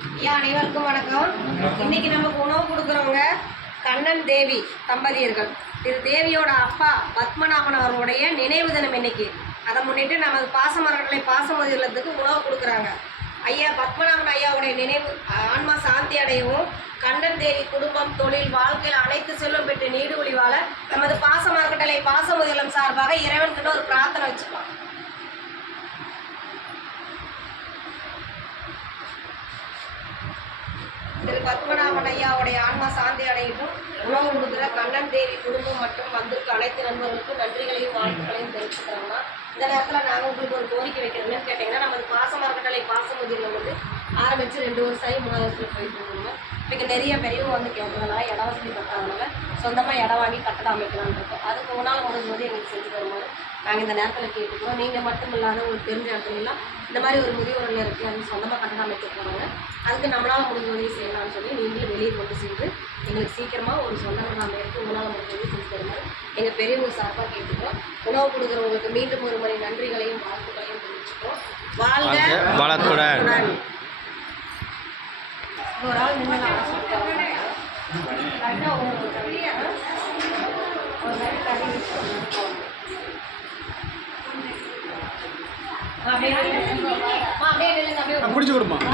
ஐயா அனைவருக்கும் வணக்கம். இன்னைக்கு நமக்கு உணவு கொடுக்குறவங்க கண்ணன் தேவி தம்பதியர்கள். இது தேவியோட அப்பா பத்மநாபன் அவர்களுடைய நினைவு தினம் இன்னைக்கு. அதை முன்னிட்டு நமது பாசமரங்களை பாசமதிலத்துக்கு உணவு கொடுக்குறாங்க. ஐயா பத்மநாபன் ஐயாவுடைய நினைவு ஆன்மா சாந்தி அடையவும், கண்ணன் தேவி குடும்பம், தொழில், வாழ்க்கையில் அனைத்து செல்வம் பெற்று நீடு ஒளி வாழ நமது பாசமரக்கட்டளை பாசமதிலம் சார்பாக இறைவன்கிட்ட ஒரு பிரார்த்தனை வச்சுக்கலாம். திரு பத்மநாபன் ஐயாவுடைய ஆன்மா சாந்தி அடையட்டும். உணவு கொடுக்குற கண்ணன் தேவி குடும்பம் மற்றும் வந்திருக்க அனைத்து நண்பர்களுக்கும் நன்றிகளையும் வாழ்த்துக்களையும் தெரிவிச்சுக்கிறோம்னா, இந்த நேரத்தில் நாங்கள் உங்களுக்கு ஒரு கோரிக்கை வைக்கிறோம்னு கேட்டிங்கன்னா, நமது பாசமரக்கட்டளை பாசமுதிரில் வந்து ஆரம்பித்து 2 வருஷம் ஆகி 3 வருஷத்தில் போயிட்டு இருக்கோங்க. இன்றைக்கி நிறைய பெரியவங்க வந்து கேட்கறதுனால இட வசதி கட்டாதனால சொந்தமாக இடம் வாங்கி கட்டடம் அமைக்கலான்னு இருக்கோம். அதுக்கு உணவு முடிஞ்சது எங்களுக்கு செஞ்சு தருமாறு நாங்கள் இந்த நேரத்தில் கேட்டுக்கிறோம். நீங்கள் மட்டும் இல்லாத உங்களுக்கு தெரிஞ்ச இடத்துலலாம் இந்த மாதிரி ஒரு முதியோர் இருக்குது, அது சொந்தமாக கட்டடம் அமைக்க போகிறாங்க, அதுக்கு நம்மளால் முடிஞ்ச உதவி செய்யலாம்னு சொல்லி நீங்களும் வெளியே கொண்டு சென்று எங்களுக்கு சீக்கிரமாக ஒரு சொந்த கட்டடம் எடுத்து உங்களால் முடிஞ்ச உதவி செஞ்சு தருமாறு எங்கள் பெரியவங்க சார்பாக கேட்டுக்கிறோம். உணவு கொடுக்குறவங்களுக்கு மீண்டும் ஒரு முறை நன்றிகளையும் வாழ்த்துக்களையும் தெரிவிச்சுக்கிறோம். வாழ்க வளத்துடன். ஒரு ஆள் நின்று அப்படியே பிடிச்சி கொடுப்போம்.